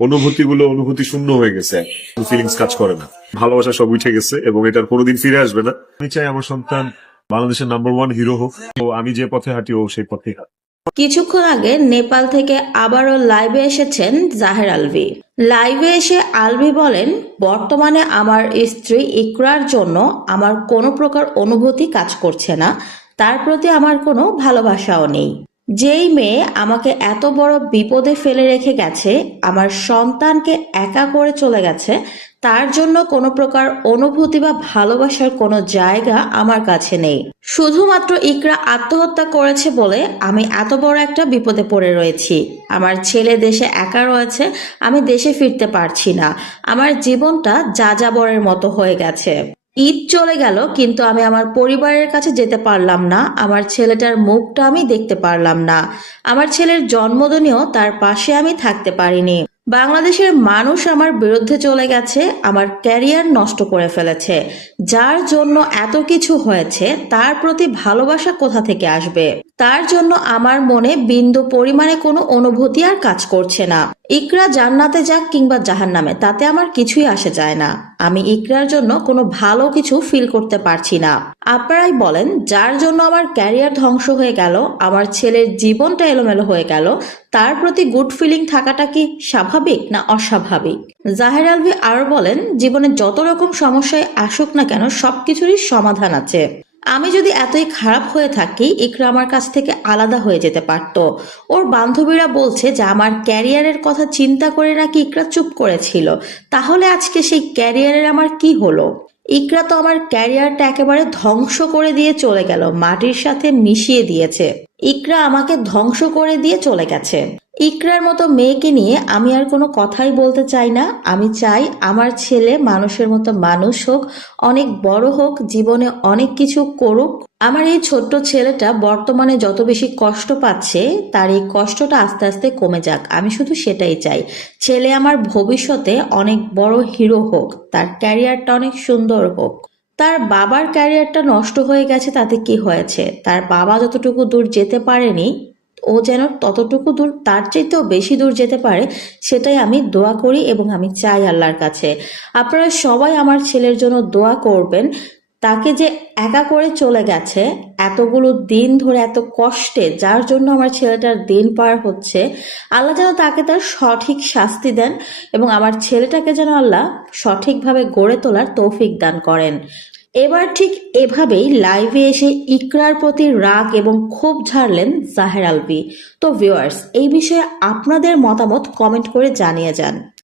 অনুভূতি শূন্য হয়ে গেছে, ফিলিংস কাজ করে না, ভালোবাসা সব উঠে গেছে এবং এটার কোনোদিন ফিরে আসবে না। আমি চাই আমার সন্তান বাংলাদেশের নাম্বার 1 হিরো হোক, তো আমি যে পথে হাঁটি ও সেই পথে হাঁটি। কিছুক্ষণ আগে নেপাল থেকে আবারও লাইভে এসেছেন জাহের আলভী। লাইভে এসে আলভী বলেন, বর্তমানে আমার স্ত্রী ইকরার জন্য আমার কোনো প্রকার অনুভূতি কাজ করছে না, তার প্রতি আমার কোনো ভালোবাসাও নেই। যেই মেয়ে আমাকে এত বড় বিপদে ফেলে রেখে গেছে, আমার সন্তানকে একা করে চলে গেছে, তার জন্য কোনো প্রকার অনুভূতি বা ভালোবাসার কোনো জায়গা আমার কাছে নেই। শুধুমাত্র ইকরা আত্মহত্যা করেছে বলে আমি এত বড় একটা বিপদে পড়ে রয়েছি। আমার ছেলে দেশে একা রয়েছে, আমি দেশে ফিরতে পারছি না। আমার জীবনটা যাযাবরের মতো হয়ে গেছে। ঈদ চলে গেল, কিন্তু আমি আমার পরিবারের কাছে যেতে পারলাম না, আমার ছেলেটার মুখটা আমি দেখতে পারলাম না, আমার ছেলের জন্মদিনেও তার পাশে আমি থাকতে পারিনি। বাংলাদেশের মানুষ আমার বিরুদ্ধে চলে গেছে, আমার ক্যারিয়ার নষ্ট করে ফেলেছে। যার জন্য এত কিছু হয়েছে তার প্রতি ভালোবাসা কোথা থেকে আসবে? তার জন্য আমার মনে বিন্দু পরিমাণে কোনো অনুভূতি আর কাজ করছে না। ইকরা জান্নাতে যাক কিংবা জাহান্নামে, তাতে আমার কিছুই আসে যায় না। আমি ইকরার জন্য কোনো ভালো কিছু ফিল করতে পারছি না। আপনারাই বলেন, যার জন্য আমার ক্যারিয়ার ধ্বংস হয়ে গেল, আমার ছেলের জীবনটা এলোমেলো হয়ে গেল, তার প্রতি গুড ফিলিং থাকাটা কি স্বাভাবিক না অস্বাভাবিক? জাহের আলভী আরো বলেন, জীবনে যত রকম সমস্যায় আসুক না কেন, সবকিছুরই সমাধান আছে। আমি যদি এতই খারাপ হয়ে থাকি, ইকরা আমার কাছ থেকে আলাদা হয়ে যেতে পারত। ওর বান্ধবীরা বলছে যে আমার ক্যারিয়ারের কথা চিন্তা করে নাকি ইকরা চুপ করেছিল। তাহলে আজকে সেই ক্যারিয়ারের আমার কি হলো? ইকরা তো আমার ক্যারিয়ারটা একেবারে ধ্বংস করে দিয়ে চলে গেল, মাটির সাথে মিশিয়ে দিয়েছে। ইকরা আমাকে ধ্বংস করে দিয়ে চলে গেছে। ইকরার মতো মেয়েকে নিয়ে আমি আর কোনো কথাই বলতে চাই না। আমি চাই আমার ছেলে মানুষের মতো মানুষ হোক, অনেক বড় হোক, জীবনে অনেক কিছু করুক। আমার এই ছোট্ট ছেলেটা বর্তমানে যত বেশি কষ্ট পাচ্ছে, তার এই কষ্টটা আস্তে আস্তে কমে যাক। আমি শুধু সেটাই চাই। ছেলে আমার ভবিষ্যতে অনেক বড় হিরো হোক, তার ক্যারিয়ারটা অনেক সুন্দর হোক। তার বাবার ক্যারিয়ারটা নষ্ট হয়ে গেছে, তাতে কি হয়েছে? তার বাবা যতটুকু দূর যেতে পারেনি, ও যেন ততটুকু দূর, তার চাইতেও বেশি দূর যেতে পারে, সেটাই আমি দোয়া করি এবং আমি চাই আল্লাহর কাছে। আপনারা সবাই আমার ছেলের জন্য দোয়া করবেন। তাকে যে একা করে চলে গেছে এতগুলো দিন ধরে, এত কষ্টে, যার জন্য আমার ছেলেটার দিন পার হচ্ছে, আল্লাহ যেন তাকে তার সঠিক শাস্তি দেন এবং আমার ছেলেটাকে যেন আল্লাহ সঠিকভাবে গড়ে তোলার তৌফিক দান করেন। এবার ঠিক এভাবেই লাইভে এসে ইকরার প্রতি রাগ এবং ক্ষোভ ঝাড়লেন জাহের আলভী। তো ভিউয়ার্স, এই বিষয়ে আপনাদের মতামত কমেন্ট করে জানিয়ে যান।